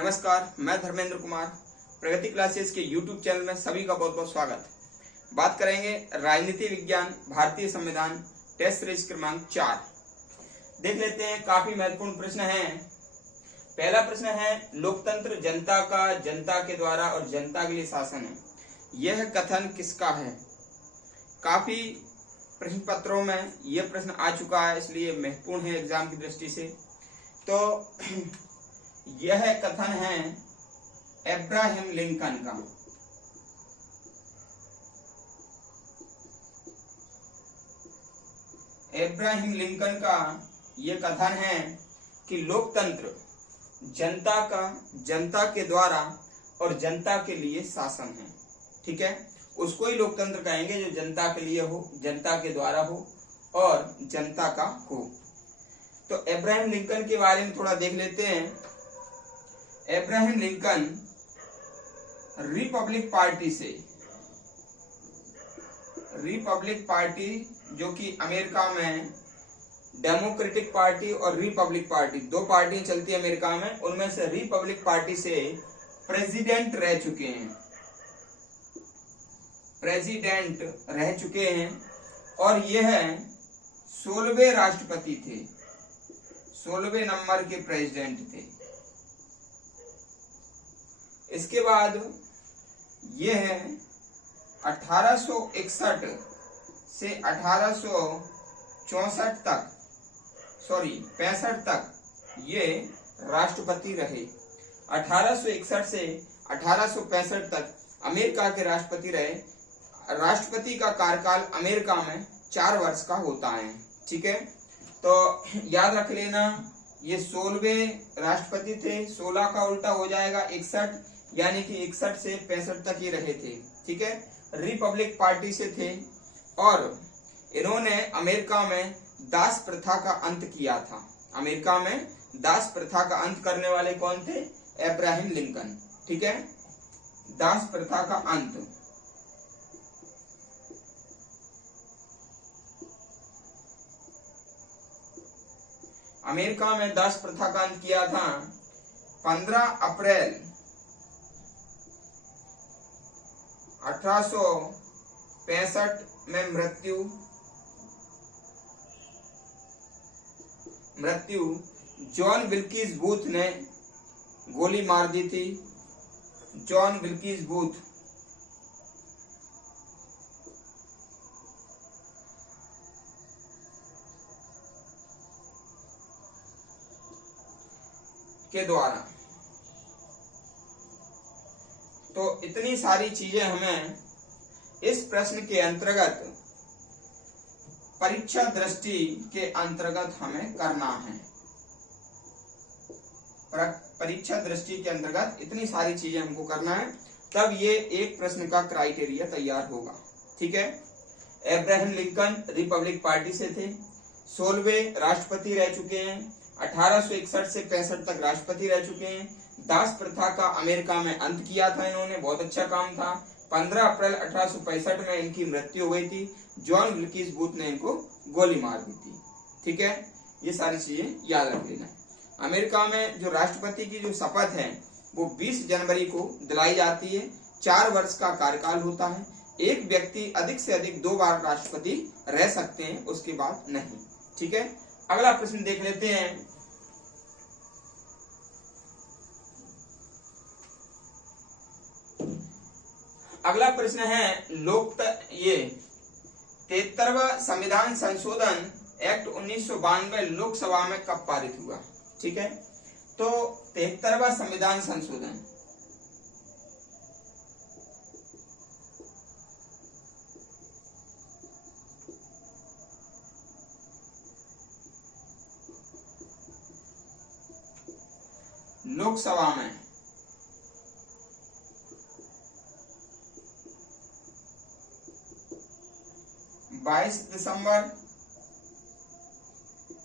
नमस्कार, मैं धर्मेंद्र कुमार। प्रगति क्लासेस के YouTube चैनल में सभी का बहुत बहुत स्वागत। बात करेंगे राजनीति विज्ञान भारतीय संविधान टेस्ट सीरीज क्रमांक 4। देख लेते हैं, काफी महत्वपूर्ण प्रश्न है। पहला प्रश्न है, लोकतंत्र जनता का, जनता के द्वारा और जनता के लिए शासन है, यह कथन किसका है? काफी प्रश्न पत्रों में यह प्रश्न आ चुका है, इसलिए महत्वपूर्ण है एग्जाम की दृष्टि से। तो यह कथन है अब्राहम लिंकन का। अब्राहम लिंकन का यह कथन है कि लोकतंत्र जनता का, जनता के द्वारा और जनता के लिए शासन है। ठीक है, उसको ही लोकतंत्र कहेंगे जो जनता के लिए हो, जनता के द्वारा हो और जनता का हो। तो अब्राहम लिंकन के बारे में थोड़ा देख लेते हैं। अब्राहम लिंकन रिपब्लिक पार्टी जो कि अमेरिका में डेमोक्रेटिक पार्टी और रिपब्लिक पार्टी, दो पार्टियां चलती है अमेरिका में, उनमें से रिपब्लिक पार्टी से प्रेसिडेंट रह चुके हैं और यह 16वें राष्ट्रपति थे, 16वें नंबर के प्रेसिडेंट थे। इसके बाद यह 1861 से 65 तक ये राष्ट्रपति रहे। 1861 से 1865 तक अमेरिका के राष्ट्रपति रहे। राष्ट्रपति का कार्यकाल अमेरिका में 4 वर्ष का होता है। ठीक है, तो याद रख लेना, ये 16वें राष्ट्रपति थे। 16 का उल्टा हो जाएगा 61, यानी कि 61 से 65 तक ये रहे थे। ठीक है, रिपब्लिक पार्टी से थे और इन्होंने अमेरिका में दास प्रथा का अंत किया था। अमेरिका में दास प्रथा का अंत करने वाले कौन थे? Abraham Lincoln. ठीक है, दास प्रथा का अंत। अमेरिका में दास प्रथा का अंत किया था 15 अप्रैल 1865 में मृत्यु जॉन विल्किस बूथ ने गोली मार दी थी। जॉन विल्किस बूथ के द्वारा। तो इतनी सारी चीजें हमें इस प्रश्न के अंतर्गत, परीक्षा दृष्टि के अंतर्गत हमें करना है। परीक्षा दृष्टि के अंतर्गत इतनी सारी चीजें हमको करना है, तब ये एक प्रश्न का क्राइटेरिया तैयार होगा। ठीक है, अब्राहम लिंकन रिपब्लिक पार्टी से थे, 16वें राष्ट्रपति रह चुके हैं, 1861 से 65 तक राष्ट्रपति रह चुके हैं। दास प्रथा का अमेरिका में अंत किया था इन्होंने, बहुत अच्छा काम था। 15 अप्रैल 1865 में इनकी मृत्यु हो गई थी। जॉन विल्किस बूथ ने इनको गोली मार दी थी। ठीक है, ये सारी चीजें याद रख लेना। अमेरिका में जो राष्ट्रपति की जो शपथ है वो 20 जनवरी को दिलाई जाती है। 4 वर्ष का कार्यकाल होता है। एक व्यक्ति अधिक से अधिक 2 बार राष्ट्रपति रह सकते हैं, उसके बाद नहीं। ठीक है, अगला प्रश्न देख लेते हैं। अगला प्रश्न है, ये 73वां संविधान संशोधन एक्ट 1992 लोकसभा में कब पारित हुआ? ठीक है, तो 73वां संविधान संशोधन लोकसभा में 22 दिसंबर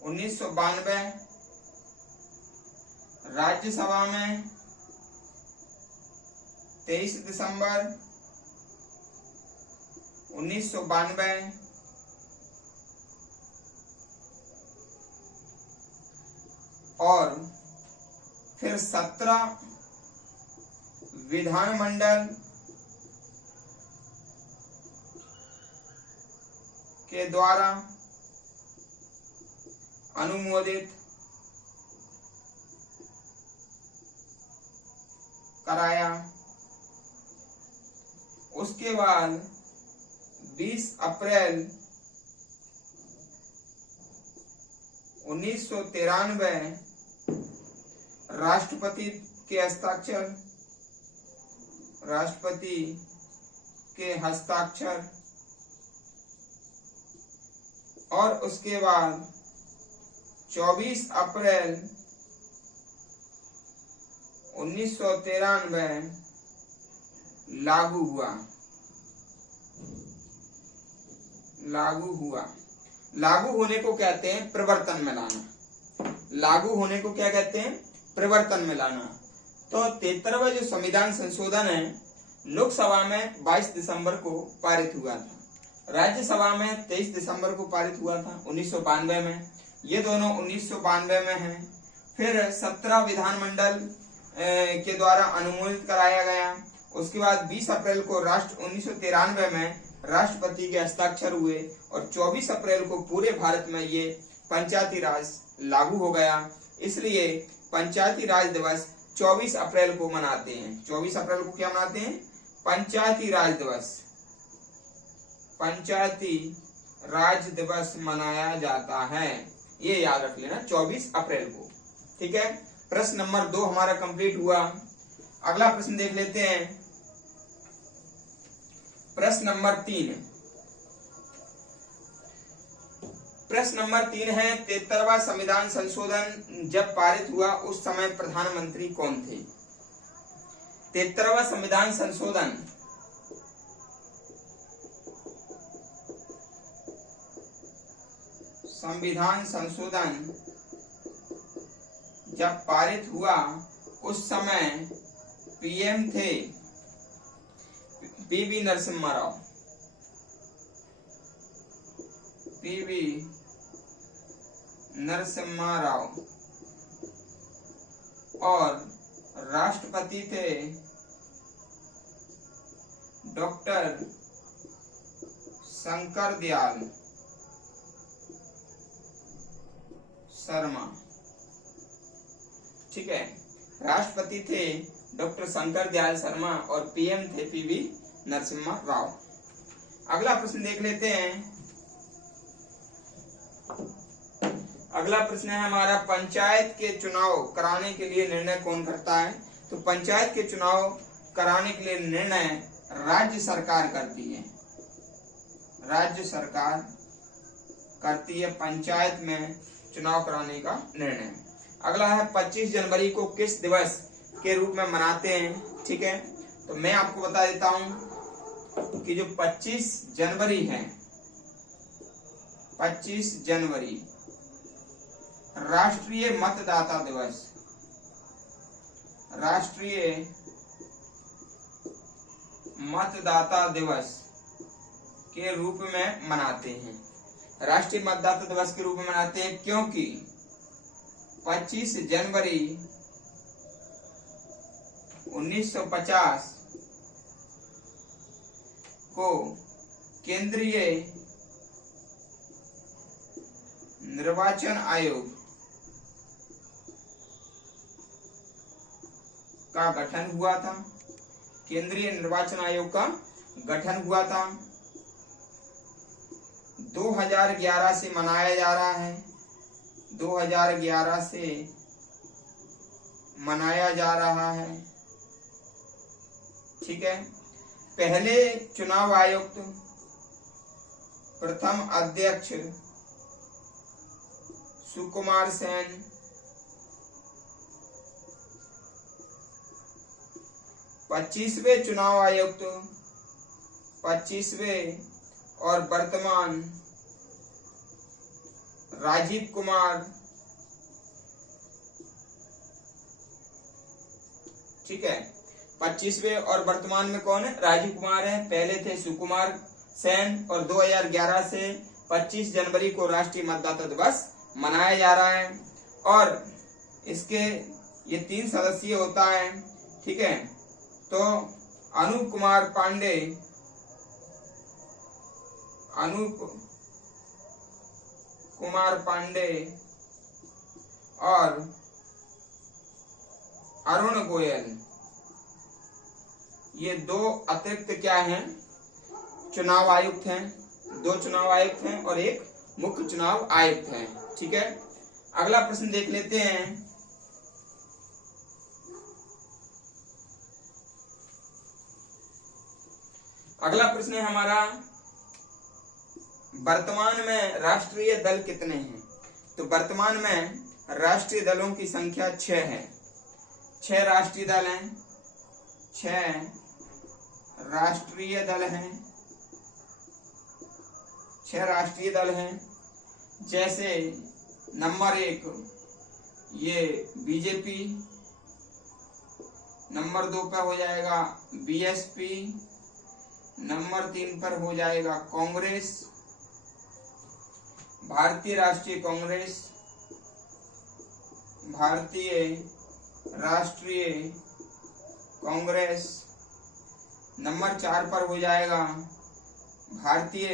1992, राज्यसभा में 23 दिसंबर 1992 और फिर 17 विधानमंडल के द्वारा अनुमोदित कराया। उसके बाद 20 अप्रैल 1993 राष्ट्रपति के हस्ताक्षर और उसके बाद 24 अप्रैल 1993 लागू हुआ। लागू होने को कहते हैं प्रवर्तन में लाना। लागू होने को क्या कहते हैं? प्रवर्तन में लाना। तो 73वां जो संविधान संशोधन है लोकसभा में 22 दिसंबर को पारित हुआ था, राज्यसभा में 23 दिसंबर को पारित हुआ था 1992 में। ये दोनों 1992 में हैं। फिर 17 विधानमंडल के द्वारा अनुमोदित कराया गया। उसके बाद 20 अप्रैल को 1993 में राष्ट्रपति के हस्ताक्षर हुए और 24 अप्रैल को पूरे भारत में ये पंचायती राज लागू हो गया। इसलिए पंचायती राज दिवस 24 अप्रैल को मनाते हैं। 24 अप्रैल को क्या मनाते हैं? पंचायती राज दिवस। पंचायती राज दिवस मनाया जाता है, ये याद रख लेना, 24 अप्रैल को। ठीक है, प्रश्न नंबर 2 हमारा कंप्लीट हुआ। अगला प्रश्न देख लेते हैं, प्रश्न नंबर 3। प्रश्न नंबर 3 है 73वां संविधान संशोधन जब पारित हुआ उस समय प्रधानमंत्री कौन थे? 73वां संविधान संशोधन जब पारित हुआ उस समय पीएम थे पीवी नरसिम्हा राव। पीवी नरसिम्हा राव और राष्ट्रपति थे डॉक्टर शंकर दयाल शर्मा। ठीक है, राष्ट्रपति थे डॉक्टर शंकर दयाल शर्मा और पीएम थे पीवी नरसिम्हा राव। अगला प्रश्न देख लेते हैं। अगला प्रश्न है हमारा, पंचायत के चुनाव कराने के लिए निर्णय कौन करता है? तो पंचायत के चुनाव कराने के लिए निर्णय राज्य सरकार करती है। राज्य सरकार करती है पंचायत में चुनाव कराने का निर्णय। अगला है 25 जनवरी को किस दिवस के रूप में मनाते हैं? ठीक है, तो मैं आपको बता देता हूं कि जो 25 जनवरी है, 25 जनवरी राष्ट्रीय मतदाता दिवस, राष्ट्रीय मतदाता दिवस के रूप में मनाते हैं। राष्ट्रीय मतदाता दिवस के रूप में मनाते हैं क्योंकि 25 जनवरी 1950 को केंद्रीय निर्वाचन आयोग का गठन हुआ था। केंद्रीय निर्वाचन आयोग का गठन हुआ था। 2011 से मनाया जा रहा है। 2011 से मनाया जा रहा है। ठीक है, पहले चुनाव आयुक्त, प्रथम अध्यक्ष सुकुमार सेन, पच्चीसवें चुनाव आयुक्त, 25वें और वर्तमान राजीव कुमार। ठीक है, 25वें और वर्तमान में कौन है? राजीव कुमार है। पहले थे सुकुमार सेन और 2011 से 25 जनवरी को राष्ट्रीय मतदाता दिवस मनाया जा रहा है। और इसके ये 3 सदस्यीय होता है। ठीक है, तो अनूप कुमार पांडे और अरुण गोयल, ये दो अतिरिक्त क्या हैं, चुनाव आयुक्त हैं। दो चुनाव आयुक्त हैं और एक मुख्य चुनाव आयुक्त हैं। ठीक है, अगला प्रश्न देख लेते हैं। अगला प्रश्न है हमारा, वर्तमान में राष्ट्रीय दल कितने हैं? तो वर्तमान में राष्ट्रीय दलों की संख्या 6 है। 6 राष्ट्रीय दल हैं। 6 राष्ट्रीय दल हैं। 6 राष्ट्रीय दल हैं। जैसे नंबर 1 ये बीजेपी, नंबर 2 पर हो जाएगा बीएसपी, नंबर 3 पर हो जाएगा कांग्रेस, भारतीय राष्ट्रीय कांग्रेस, भारतीय राष्ट्रीय कांग्रेस, नंबर 4 पर हो जाएगा भारतीय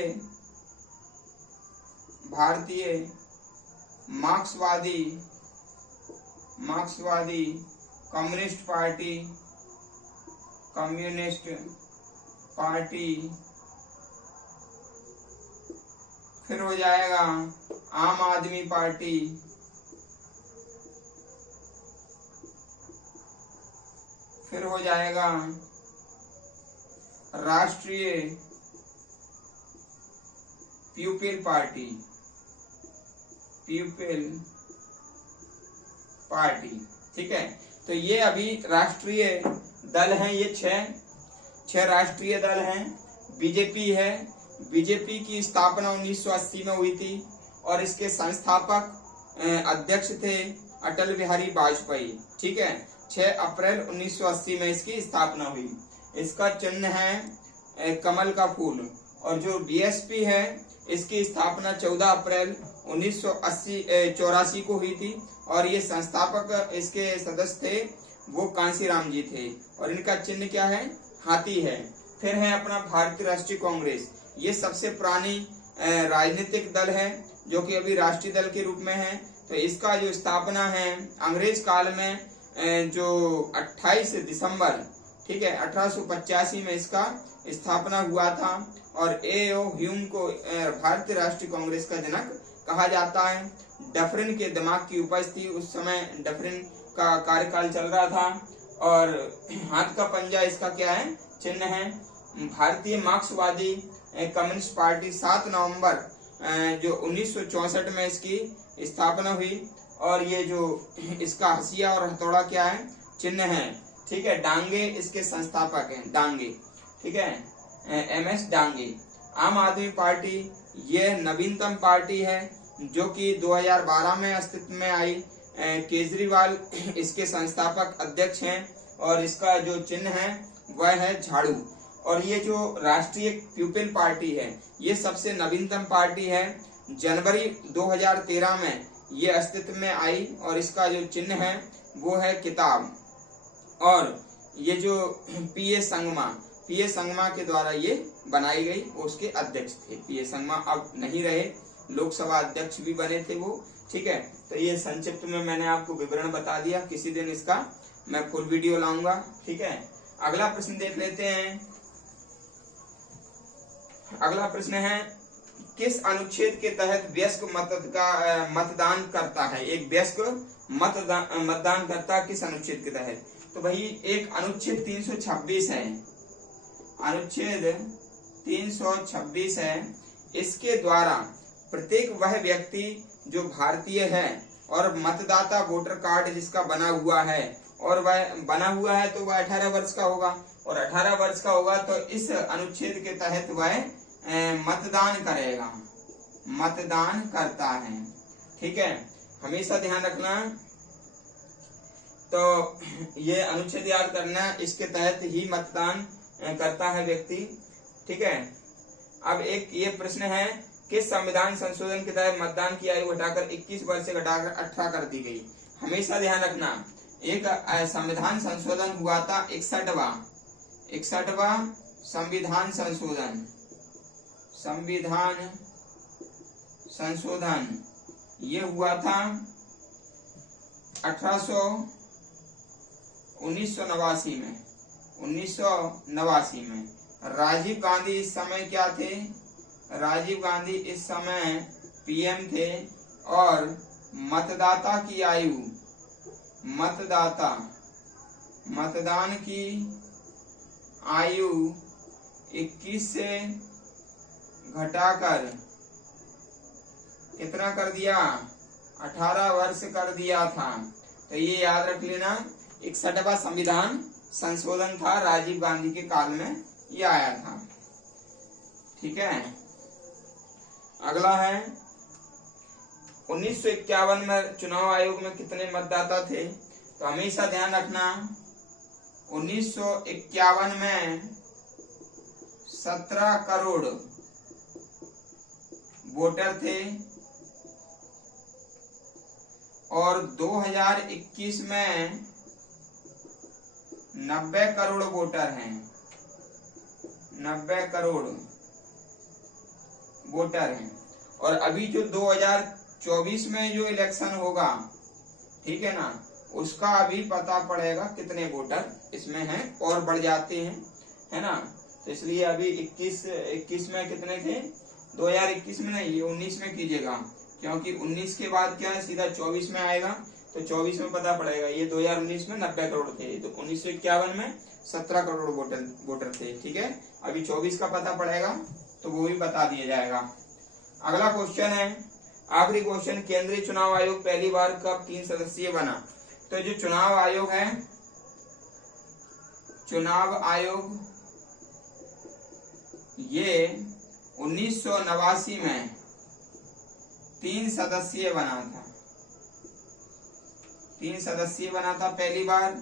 मार्क्सवादी कम्युनिस्ट पार्टी, फिर हो जाएगा आम आदमी पार्टी, फिर हो जाएगा राष्ट्रीय पीपल पार्टी। ठीक है, तो ये अभी राष्ट्रीय दल हैं। ये 6 राष्ट्रीय दल हैं। बीजेपी है, बीजेपी की स्थापना 1980 में हुई थी और इसके संस्थापक अध्यक्ष थे अटल बिहारी वाजपेयी। ठीक है, 6 अप्रैल 1980 में इसकी स्थापना हुई। इसका चिन्ह है कमल का फूल। और जो बीएसपी है इसकी स्थापना 14 अप्रैल 1984 को हुई थी और ये संस्थापक इसके सदस्य थे वो कांशीराम जी थे और इनका चिन्ह क्या है, हाथी है। फिर है अपना भारतीय राष्ट्रीय कांग्रेस। ये सबसे पुरानी राजनीतिक दल है जो कि अभी राष्ट्रीय दल के रूप में है। तो इसका जो स्थापना है अंग्रेज काल में जो 28 दिसंबर, ठीक है, 1885 में इसका स्थापना हुआ था और ए.ओ. ह्यूम को भारतीय राष्ट्रीय कांग्रेस का जनक कहा जाता है। डफरिन के दिमाग की उपज थी, उस समय डफरिन का कार्यकाल चल रहा था और हाथ का पंजा इसका क्या है, चिन्ह है। भारतीय मार्क्सवादी कम्युनिस्ट पार्टी 7 नवंबर जो 1964 में इसकी स्थापना हुई और ये जो इसका हसिया और हथौड़ा क्या है, चिन्ह है। ठीक है, डांगे इसके संस्थापक हैं, डांगे। ठीक है, एमएस डांगे। आम आदमी पार्टी ये नवीनतम पार्टी है जो कि 2012 में अस्तित्व में आई। केजरीवाल इसके संस्थापक अध्यक्ष हैं और इसका जो चिन्ह है वह है झाड़ू। और ये जो राष्ट्रीय पीपल पार्टी है ये सबसे नवीनतम पार्टी है। जनवरी 2013 में ये अस्तित्व में आई और इसका जो चिन्ह है वो है किताब। और ये जो पीए संगमा के द्वारा ये बनाई गई, उसके अध्यक्ष थे पीए संगमा, अब नहीं रहे, लोकसभा अध्यक्ष भी बने थे वो। ठीक है, तो ये संक्षिप्त में मैंने आपको विवरण बता दिया, किसी दिन इसका मैं फुल वीडियो लाऊंगा। ठीक है, अगला प्रश्न देख लेते हैं। अगला प्रश्न है, किस अनुच्छेद के तहत वयस्क मतदान करता है? एक वयस्क मतदान करता किस अनुच्छेद के तहत? तो भाई एक अनुच्छेद 326 है, अनुच्छेद 326 है। इसके द्वारा प्रत्येक वह व्यक्ति जो भारतीय है और मतदाता वोटर कार्ड जिसका बना हुआ है और वह बना हुआ है तो वह 18 वर्ष का होगा और 18 वर्ष का होगा तो इस अनुच्छेद के तहत वह मतदान करेगा, मतदान करता है। ठीक है, हमेशा ध्यान रखना। तो ये अनुच्छेद याद करना, इसके तहत ही मतदान करता है व्यक्ति। ठीक है, अब एक ये प्रश्न है, किस संविधान संशोधन के तहत मतदान की आयु घटाकर 21 वर्ष से घटाकर 18 कर दी गई? हमेशा ध्यान रखना, एक संविधान संशोधन हुआ था 61वां, 61वां संविधान संशोधन ये हुआ था 1989 में। 1989 में राजीव गांधी इस समय क्या थे? राजीव गांधी इस समय पीएम थे और मतदाता की आयु, मतदान की आयु 21 से घटाकर कितना कर दिया? 18 वर्ष कर दिया था। तो ये याद रख लेना, 61वां संविधान संशोधन था, राजीव गांधी के काल में ये आया था। ठीक है, अगला है 1951 में चुनाव आयोग में कितने मतदाता थे? तो हमेशा ध्यान रखना 1951 में 17 करोड़ वोटर थे और 2021 में 90 करोड़ वोटर हैं। 90 करोड़ वोटर हैं। और अभी जो 2024 में जो इलेक्शन होगा, ठीक है ना, उसका अभी पता पड़ेगा कितने वोटर इसमें हैं और बढ़ जाते हैं, है ना। तो इसलिए अभी 21 में कितने थे? 2021 में नहीं, ये 19 में कीजिएगा, क्योंकि 19 के बाद क्या है, सीधा 24 में आएगा, तो 24 में पता पड़ेगा। ये 2019 में 90 करोड़ थे, तो 1951 में 17 करोड़ वोटर थे। ठीक है, अभी 24 का पता पड़ेगा तो वो भी बता दिया जाएगा। अगला क्वेश्चन है, आखिरी क्वेश्चन, केंद्रीय चुनाव आयोग पहली बार कब 3 सदस्यीय बना? तो जो चुनाव आयोग है, चुनाव आयोग ये 1989 में 3 सदस्यीय बना था। 3 सदस्यीय बना था पहली बार।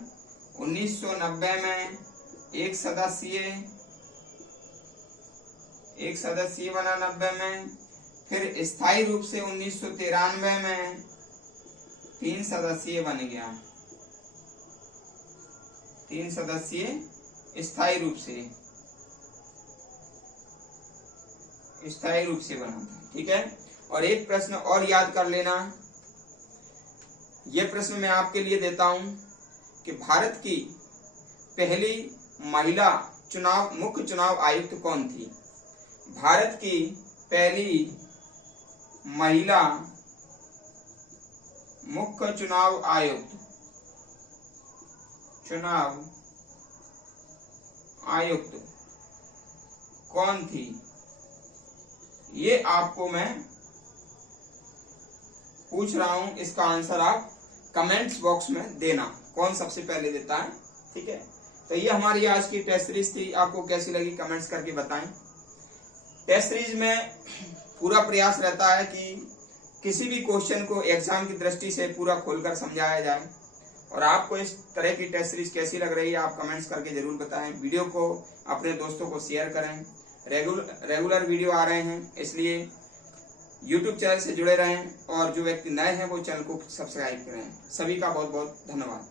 1990 में एक सदस्यीय बना 90 में। फिर स्थायी रूप से 1993 में 3 सदस्यीय बन गया। 3 सदस्यीय स्थायी रूप से बना था। ठीक है, और एक प्रश्न और याद कर लेना, यह प्रश्न मैं आपके लिए देता हूं कि भारत की पहली महिला मुख्य चुनाव आयुक्त कौन थी? भारत की पहली महिला मुख्य चुनाव आयुक्त कौन थी? ये आपको मैं पूछ रहा हूं, इसका आंसर आप कमेंट्स बॉक्स में देना, कौन सबसे पहले देता है। ठीक है, तो ये हमारी आज की टेस्ट सीरीज थी, आपको कैसी लगी कमेंट्स करके बताएं। टेस्ट सीरीज में पूरा प्रयास रहता है कि किसी भी क्वेश्चन को एग्जाम की दृष्टि से पूरा खोलकर समझाया जाए। और आपको इस तरह की टेस्ट सीरीज कैसी लग रही है आप कमेंट्स करके जरूर बताएं। वीडियो को अपने दोस्तों को शेयर करें। रेगुलर वीडियो आ रहे हैं, इसलिए YouTube चैनल से जुड़े रहें और जो व्यक्ति नए हैं वो चैनल को सब्सक्राइब करें। सभी का बहुत बहुत धन्यवाद।